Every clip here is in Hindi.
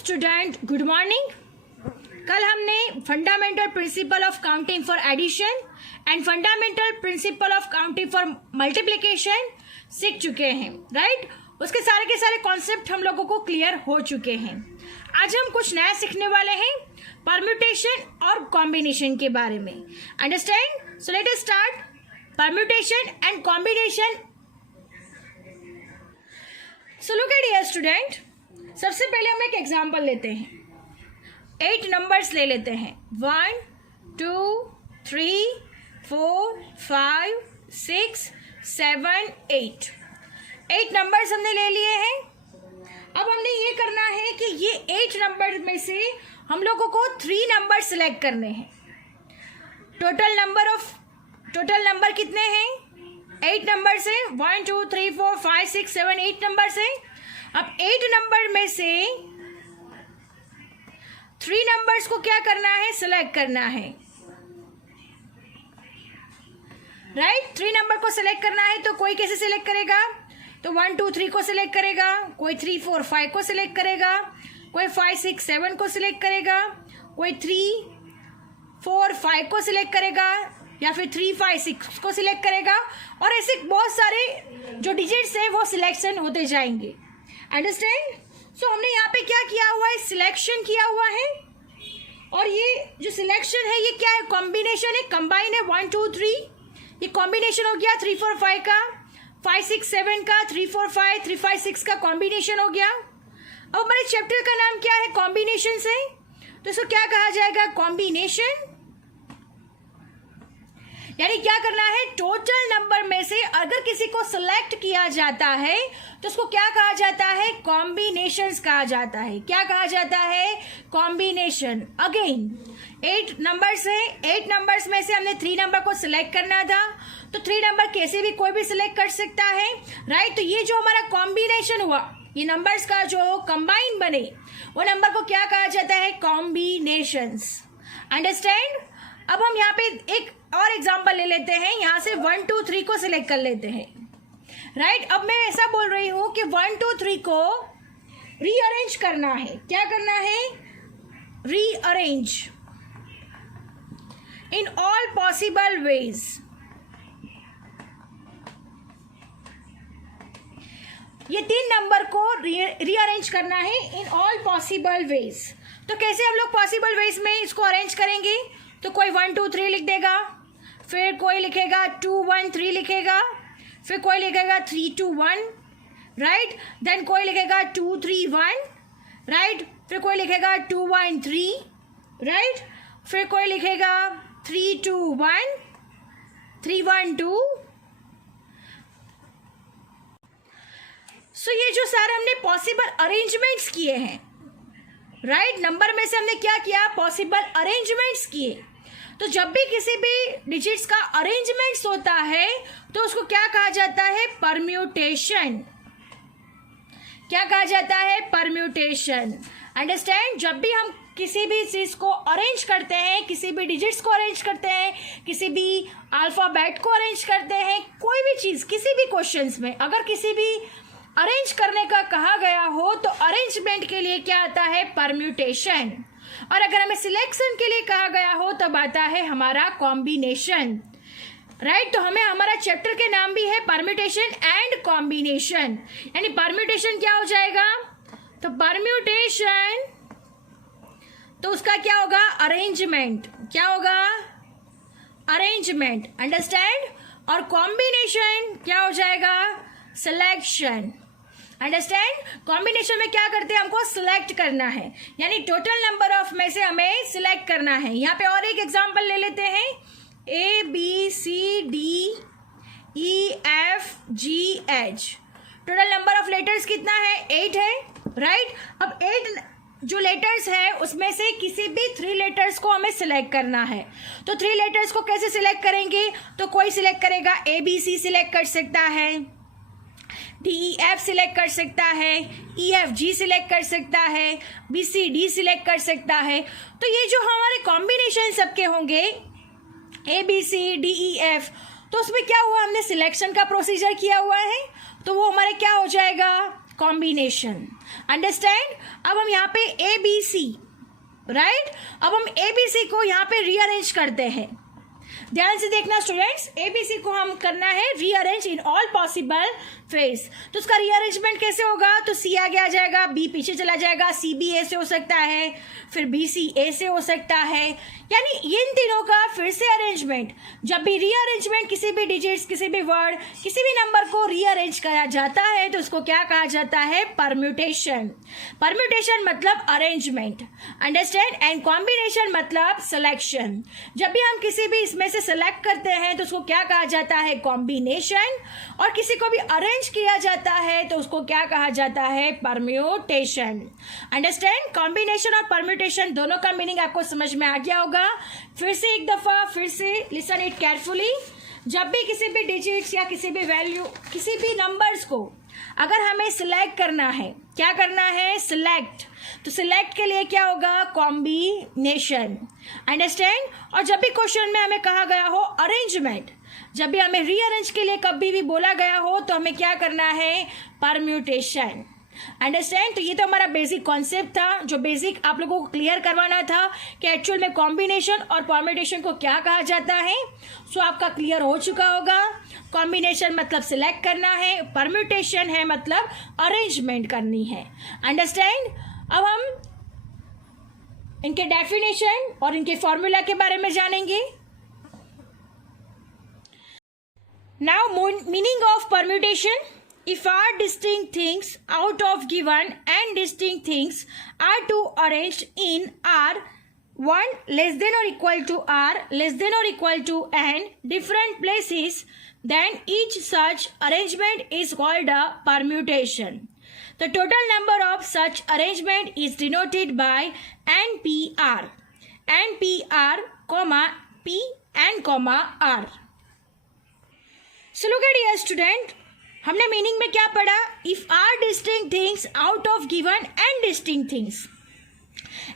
Student, good morning. कल हमने fundamental principle of counting for addition and fundamental principle of counting for multiplication सीख चुके हैं, राइट। उसके सारे के सारे कॉन्सेप्ट हम लोगों को क्लियर हो चुके हैं। आज हम कुछ नया सीखने वाले हैं, परम्यूटेशन और कॉम्बिनेशन के बारे में। Understand? So let us start permutation and combination. So look at here student, सबसे पहले हम एक एग्जांपल लेते हैं। 8 नंबर्स ले लेते हैं, 1 2 3 4 5 6 7 8। 8 नंबर्स हमने ले लिए हैं। अब हमने ये करना है कि ये 8 नंबर में से हम लोगों को 3 नंबर सिलेक्ट करने हैं। टोटल नंबर कितने हैं? 8 नंबर से 1 2 3 4 5 6 7 8 नंबर से। अब 8 नंबर में से 3 नंबर्स को क्या करना है? सिलेक्ट करना है, राइट। 3 नंबर को सिलेक्ट करना है तो कोई कैसे सिलेक्ट करेगा? तो 1 2 3 को सिलेक्ट करेगा, कोई 3 4 5 को सिलेक्ट करेगा, कोई 5 6 7 को सिलेक्ट करेगा, कोई 3 4 5 को सिलेक्ट करेगा, या फिर 3 5 6 को सिलेक्ट करेगा। और ऐसे बहुत सारे जो डिजिट्स हैं वो सिलेक्शन होते जाएंगे। अंडरस्टैंड? सो हमने यहाँ पे क्या किया हुआ है? सिलेक्शन किया हुआ है। और ये जो सिलेक्शन है ये क्या है? कॉम्बिनेशन है, कंबाइन है। 1 2 3 ये कॉम्बिनेशन हो गया 3 4 5 का, 5 6 7 का, 3 4 5 3 5 6 का कॉम्बिनेशन हो गया। अब हमारे चैप्टर का नाम क्या है? कॉम्बिनेशन से। तो इसको क्या कहा जाएगा? कॉम्बिनेशन। यानी क्या करना है? टोटल नंबर में से अगर किसी को सिलेक्ट किया जाता है तो उसको क्या कहा जाता है? कॉम्बिनेशंस कहा जाता है। क्या कहा जाता है? कॉम्बिनेशन। अगेन 8 नंबर्स है, 8 नंबर्स में से हमने 3 नंबर को सिलेक्ट करना था, तो 3 नंबर कैसे भी कोई भी सिलेक्ट कर सकता है, राइट। तो ये जो हमारा कॉम्बिनेशन हुआ, ये नंबर्स का जो कंबाइन बने, वो नंबर को क्या कहा जाता है? कॉम्बिनेशंस। अंडरस्टैंड? अब हम यहाँ पे एक और एग्जांपल ले लेते हैं। यहाँ से 1 2 3 को सिलेक्ट कर लेते हैं, राइट। अब मैं ऐसा बोल रही हूं कि 1 2 3 को रीअरेंज करना है। क्या करना है? Rearrange in all possible ways. ये 3 नंबर को रीअरेंज करना है इन ऑल पॉसिबल वेज। तो कैसे हम लोग पॉसिबल वेज में इसको अरेंज करेंगे? तो कोई 1 2 3 लिख देगा, फिर कोई लिखेगा 2 1 3 लिखेगा, फिर कोई लिखेगा 3 2 1, राइट। देन कोई लिखेगा 2 3 1, राइट। फिर कोई लिखेगा 2 1 3, राइट। फिर कोई लिखेगा 3 2 1 3 1 2। सो ये जो सारे हमने पॉसिबल अरेंजमेंट्स किए हैं, राइट। नंबर में से हमने क्या किया? पॉसिबल अरेंजमेंट्स किए। तो जब भी किसी भी डिजिट्स का अरेंजमेंट्स होता है तो उसको क्या कहा जाता है? परम्यूटेशन। क्या कहा जाता है? परम्यूटेशन। अंडरस्टैंड? जब भी हम किसी भी चीज को अरेंज करते हैं, किसी भी डिजिट्स को अरेंज करते हैं, किसी भी अल्फाबेट को अरेंज करते हैं, कोई भी चीज किसी भी क्वेश्चंस में अगर किसी भी अरेंज करने का कहा गया हो तो अरेंजमेंट के लिए क्या आता है? परम्यूटेशन। और अगर हमें सिलेक्शन के लिए कहा गया हो तब आता है हमारा कॉम्बिनेशन, राइट। तो हमें हमारा चैप्टर के नाम भी है परम्यूटेशन एंड कॉम्बिनेशन। यानी परम्यूटेशन क्या हो जाएगा? तो परम्यूटेशन तो उसका क्या होगा? अरेंजमेंट। क्या होगा? अरेंजमेंट। अंडरस्टैंड? और कॉम्बिनेशन क्या हो जाएगा? सिलेक्शन। अंडरस्टैंड? कॉम्बिनेशन में क्या करते हैं? हमको सिलेक्ट करना है, यानी टोटल नंबर ऑफ में से हमें सिलेक्ट करना है। यहाँ पे और एक एग्जांपल ले लेते हैं। A B C D E F G H। Total number of letters कितना है? 8 है, राइट। अब 8 जो लेटर्स है उसमें से किसी भी 3 लेटर्स को हमें सिलेक्ट करना है। तो 3 लेटर्स को कैसे सिलेक्ट करेंगे? तो कोई सिलेक्ट करेगा A B C सिलेक्ट कर सकता है, D E F सिलेक्ट कर सकता है, E F G सिलेक्ट कर सकता है, B C D सिलेक्ट कर सकता है। तो ये जो हमारे कॉम्बिनेशन सबके होंगे A B C D E F, तो उसमें क्या हुआ? हमने सिलेक्शन का प्रोसीजर किया हुआ है, तो वो हमारे क्या हो जाएगा? कॉम्बिनेशन। अंडरस्टैंड? अब हम यहाँ पे ABC, राइट, अब हम ABC को यहाँ पे रीअरेंज करते हैं। ध्यान से देखना स्टूडेंट्स, ABC को हम करना है rearrange in all possible phase. तो उसका रीअरेंजमेंट कैसे होगा? तो C आगे आ जाएगा, B पीछे चला जाएगा, CB A से हो सकता है, फिर BC A से हो सकता है, यानी इन तीनों का फिर से अरेंजमेंट। जब भी रीअरेंजमेंट किसी भी डिजिट्स, किसी भी वर्ड, किसी भी नंबर को रीअरेंज करा जाता है तो उसको क्या कहा जाता है? परम्यूटेशन। परम्यूटेशन मतलब अरेंजमेंट, अंडरस्टैंड? एंड कॉम्बिनेशन मतलब सिलेक्शन। जब भी हम किसी भी इसमें से सिलेक्ट करते हैं तो उसको क्या कहा जाता है? कॉम्बिनेशन। और किसी को भी अरेंज किया जाता है तो उसको क्या कहा जाता है? परम्यूटेशन। अंडरस्टैंड? कॉम्बिनेशन और परम्यूटेशन दोनों का मीनिंग आपको समझ में आ गया होगा। फिर से एक दफा फिर से लिसन इट केयरफुली। जब भी किसी भी डिजिट्स या किसी भी वैल्यू, किसी भी नंबर्स को अगर हमें सिलेक्ट करना है, क्या करना है? सिलेक्ट। तो सिलेक्ट के लिए क्या होगा? कॉम्बिनेशन। अंडरस्टैंड? और जब भी क्वेश्चन में हमें कहा गया हो अरेंजमेंट, जब भी हमें रीअरेंज के लिए कभी भी बोला गया हो तो हमें क्या करना है? परम्यूटेशन। अंडरस्टैंड? तो ये तो हमारा बेसिक कॉन्सेप्ट था, जो बेसिक आप लोगों को क्लियर करवाना था कि एक्चुअल में कॉम्बिनेशन और परम्यूटेशन को क्या कहा जाता है। सो आपका क्लियर हो चुका होगा। कॉम्बिनेशन मतलब सिलेक्ट करना है, परम्यूटेशन है मतलब अरेंजमेंट करनी है। अंडरस्टैंड? अब हम इनके डेफिनेशन और इनके फॉर्मूला के बारे में जानेंगे। Now meaning of permutation. If r distinct things out of given n distinct things are to arranged in r1 less than or equal to r less than or equal to n different places, then each such arrangement is called a permutation. The total number of such arrangement is denoted by NPR. NPR, P and R. So look at here student, हमने मीनिंग में क्या पढ़ा? If are distinct things out of given n distinct things,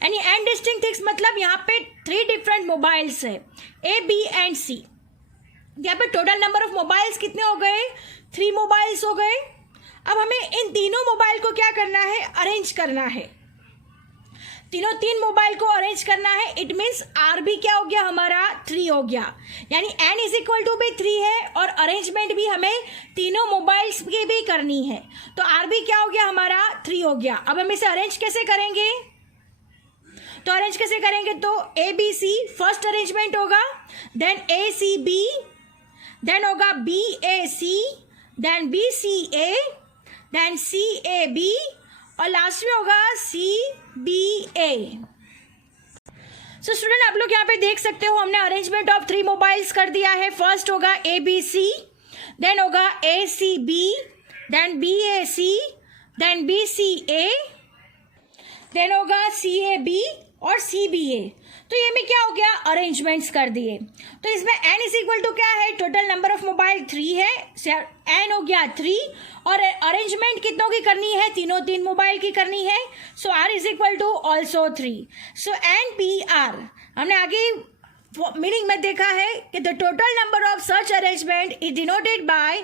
यानी एन डिस्टिंक्ट थिंग्स मतलब यहाँ पे 3 डिफरेंट मोबाइल्स है, A, B एंड C। यहाँ पे टोटल नंबर ऑफ मोबाइल्स कितने हो गए? 3 मोबाइल्स हो गए। अब हमें इन तीनों मोबाइल को क्या करना है? अरेंज करना है। तीनों 3 मोबाइल को अरेंज करना है। इट मीन्स आर भी क्या हो गया हमारा? 3 हो गया, यानी एन इज इक्वल टू भी 3 है और अरेंजमेंट भी हमें तीनों मोबाइल्स की भी करनी है। तो आर भी क्या हो गया हमारा? 3 हो गया। अब हम इसे अरेंज कैसे करेंगे? तो अरेंज कैसे करेंगे? तो A B C first arrangement होगा, then A C B, then होगा B A C, then B C A, then C A B और लास्ट में होगा सी बी ए। सो स्टूडेंट आप लोग यहाँ पे देख सकते हो हमने अरेंजमेंट ऑफ 3 मोबाइल्स कर दिया है। फर्स्ट होगा ए बी सी, देन होगा ए C B, then B A C, then B C A, then होगा सी ए बी और सी बी ए। तो ये में क्या हो गया? अरेंजमेंट्स कर दिए। तो इसमें n इज इक्वल टू क्या है? टोटल नंबर ऑफ मोबाइल 3 है, n हो गया 3 और अरेंजमेंट कितनों की करनी है? तीनों 3 मोबाइल की करनी है। So r is equal to also 3। So NPR हमने आगे मीनिंग में देखा है कि the total number of such arrangement is denoted by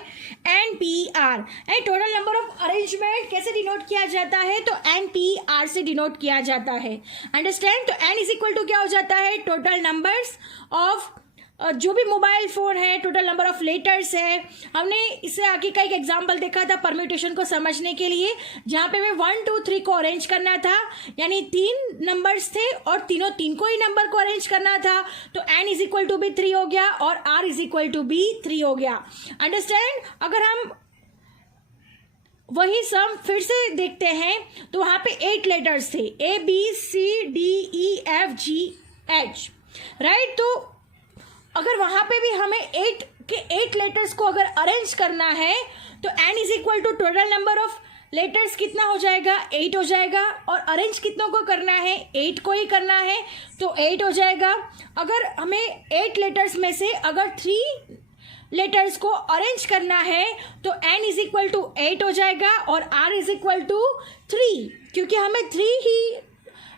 NPR। And total number of arrangement कैसे डिनोट किया जाता है? तो NPR से डिनोट किया जाता है। अंडरस्टैंड? तो n इज इक्वल टू क्या हो जाता है? टोटल नंबर्स ऑफ जो भी मोबाइल फोन है, टोटल नंबर ऑफ लेटर्स है। हमने इससे आगे का एक एग्जाम्पल देखा था परम्यूटेशन को समझने के लिए, जहाँ पे हमें 1 2 3 को अरेंज करना था, यानी 3 नंबर्स थे और तीनों 3 को ही नंबर को अरेंज करना था। तो n इज इक्वल टू भी 3 हो गया और r इज इक्वल टू भी 3 हो गया। अंडरस्टैंड? अगर हम वही सम फिर से देखते हैं तो वहाँ पे 8 लेटर्स थे, A B C D E F G H, right? तो अगर वहां पे भी हमें 8 के 8 लेटर्स को अगर अरेंज करना है तो n is equal to total number of letters कितना हो जाएगा? 8 हो जाएगा। और अरेंज कितनों को करना है? 8 को ही करना है, तो 8 हो जाएगा। अगर हमें 8 लेटर्स में से अगर 3 लेटर्स को अरेंज करना है तो n इज इक्वल टू 8 हो जाएगा और r इज इक्वल टू 3, क्योंकि हमें 3 ही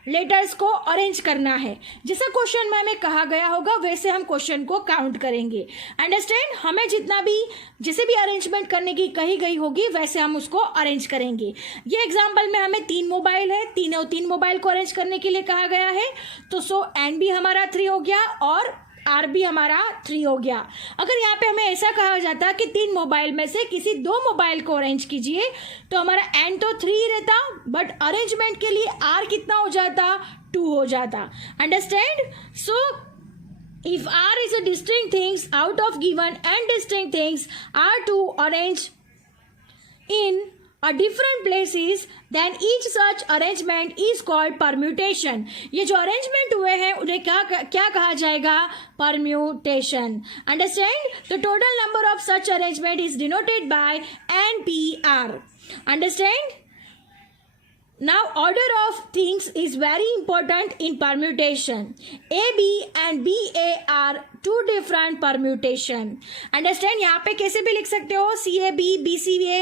लेटर्स को अरेंज करना है। जैसा क्वेश्चन में हमें कहा गया होगा वैसे हम क्वेश्चन को काउंट करेंगे। अंडरस्टैंड? हमें जितना भी जैसे भी अरेंजमेंट करने की कही गई होगी वैसे हम उसको अरेंज करेंगे। ये एग्जाम्पल में हमें 3 मोबाइल है, तीन मोबाइल को अरेंज करने के लिए कहा गया है, तो सो एन भी हमारा 3 हो गया और आर भी हमारा 3 हो गया। अगर यहाँ पे हमें ऐसा कहा जाता कि 3 मोबाइल में से किसी 2 मोबाइल को अरेंज कीजिए तो हमारा एन तो 3 ही रहता, बट अरेंजमेंट के लिए आर कितना हो जाता? 2 हो जाता। Understand? So if R is a distinct things out of given n distinct things are to arrange in a different places, then each such arrangement is called permutation. ये जो अरेंजमेंट हुए हैं उन्हें क्या कहा जाएगा? Permutation. Understand? The total number of such arrangement is denoted by NPR. Understand? Now order of things is very important in permutation. A, B and B, A are two different permutation. Understand? यहाँ पे कैसे भी लिख सकते हो, C, A, B, B, C, A,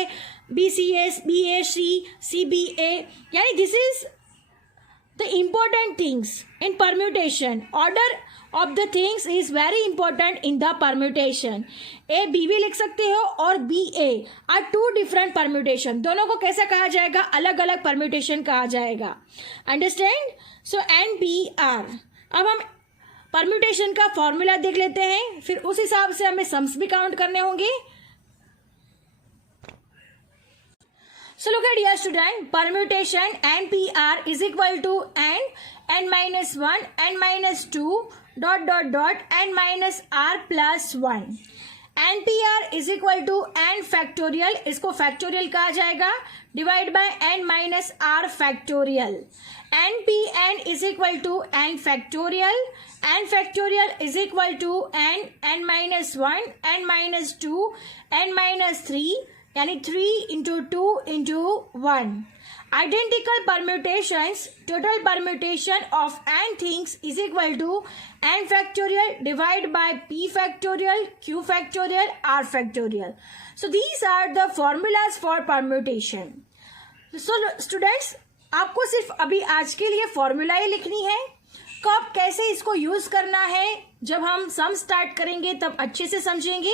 B, C, S, B, A, C, C, B, A. यानी this is the important things in permutation. Order of the things is very important in the permutation. A, B भी लिख सकते हो और B, A are two different permutation. दोनों को कैसा कहा जाएगा? अलग अलग permutation कहा जाएगा। Understand? So N, P, R. अब हम permutation का फॉर्मूला देख लेते हैं, फिर उस हिसाब से हमें सम्स भी काउंट करने होंगे। So look at here student, permutation NPR is equal to n minus 1, n minus 2, dot dot dot, n minus r plus 1. NPR is equal to n factorial, इसको factorial कहा जाएगा, divide by n minus r factorial. NPN is equal to n factorial. N factorial is equal to n minus 1, n minus 2, n minus 3, यानी 3 into 2 into 1. Identical permutations, total permutation of n things is equal to n factorial divided by p factorial, q factorial, r factorial. So these are the formulas for permutation. So students, आपको सिर्फ अभी आज के लिए फॉर्मूला ही लिखनी है। कब कैसे इसको यूज करना है जब हम सम स्टार्ट करेंगे तब अच्छे से समझेंगे।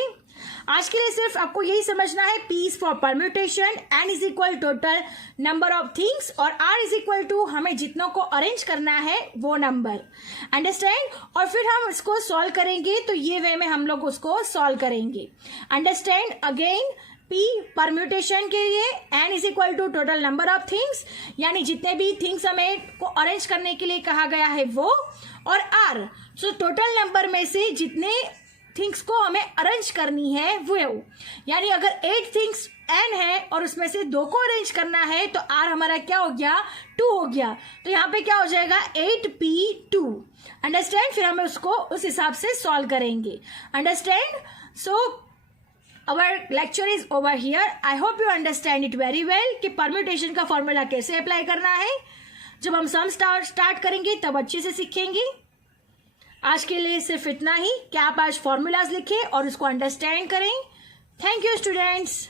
आज के लिए सिर्फ आपको यही समझना है, P is for permutation, N is equal total number of things और R इज इक्वल टू हमें जितनों को अरेंज करना है वो नंबर। अंडरस्टैंड? और फिर हम इसको सॉल्व करेंगे तो ये वे में हम लोग उसको सॉल्व करेंगे। अंडरस्टैंड? अगेन P परम्यूटेशन के लिए, N is equal to total number of things, यानी जितने भी थिंग्स हमें को अरेंज करने के लिए कहा गया है वो, और R सो टोटल नंबर में से जितने थिंग्स को हमें अरेंज करनी है वो, यानी अगर 8 थिंग्स n है और उसमें से 2 को अरेंज करना है तो r हमारा क्या हो गया? 2 हो गया। तो यहाँ पे क्या हो जाएगा? 8p2। अंडरस्टैंड? फिर हम उसको उस हिसाब से सॉल्व करेंगे। Understand? So our lecture is over here. I hope you understand it very well कि परम्यूटेशन का फॉर्मूला कैसे अप्लाई करना है। जब हम सम स्टार्ट करेंगे तब अच्छे से सीखेंगे। आज के लिए सिर्फ इतना ही कि आप आज फॉर्मूलाज लिखें और उसको अंडरस्टैंड करें। Thank you students.